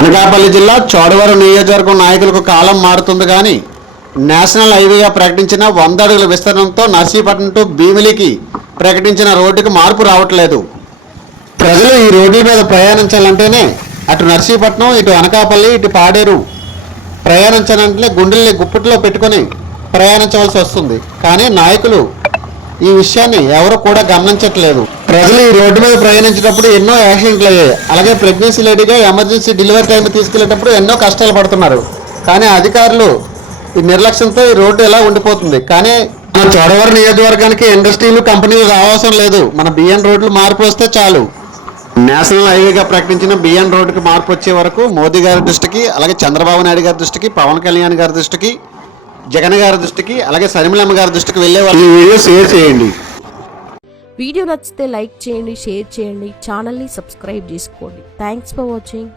అనకాపల్లి జిల్లా చోడవరం నియోజకవర్గం నాయకులకు కాలం మారుతుంది కానీ నేషనల్ హైవేగా ప్రకటించిన 100 అడుగుల విస్తరణతో నర్సీపట్నం టు భీమిలికి ప్రకటించిన రోడ్డుకు మార్పు రావట్లేదు. ప్రజలు ఈ రోడ్ల మీద ప్రయాణించాలంటేనే అటు నర్సీపట్నం, ఇటు అనకాపల్లి, ఇటు పాడేరు ప్రయాణించాలంటే గుండెల్ని గుప్పిట్లో పెట్టుకొని ప్రయాణించవలసి వస్తుంది. కానీ నాయకులు ఈ విషయాన్ని ఎవరు కూడా గమనించట్లేదు. ప్రజలు ఈ రోడ్డు మీద ప్రయాణించేటప్పుడు ఎన్నో యాక్సిడెంట్లు అయ్యాయి. అలాగే ప్రెగ్నెన్సీ లేడీగా ఎమర్జెన్సీ డెలివరీ టైం తీసుకెళ్లేటప్పుడు ఎన్నో కష్టాలు పడుతున్నారు. కానీ అధికారులు ఈ నిర్లక్ష్యంతో ఈ రోడ్డు ఎలా ఉండిపోతుంది. కానీ మన చోడవరం నియోజకవర్గానికి ఇండస్ట్రీలు, కంపెనీలు రావాల్సిన లేదు. మన బిఎన్ రోడ్లు మార్పు వస్తే చాలు. నేషనల్ హైవేగా ప్రకటించిన బిఎన్ రోడ్డుకి మార్పు వచ్చే వరకు మోదీ గారి దృష్టికి, అలాగే చంద్రబాబు నాయుడు గారి దృష్టికి, పవన్ కళ్యాణ్ గారి దృష్టికి, జగన్ గారి దృష్టికి, అలాగే షర్మిలమ్మ గారి దృష్టికి వెళ్ళే వాళ్ళు ఈ వీడియో షేర్ చేయండి. వీడియో నచ్చితే లైక్ చేయండి, షేర్ చేయండి, ఛానల్ని సబ్స్క్రైబ్ చేసుకోండి. Thanks for watching.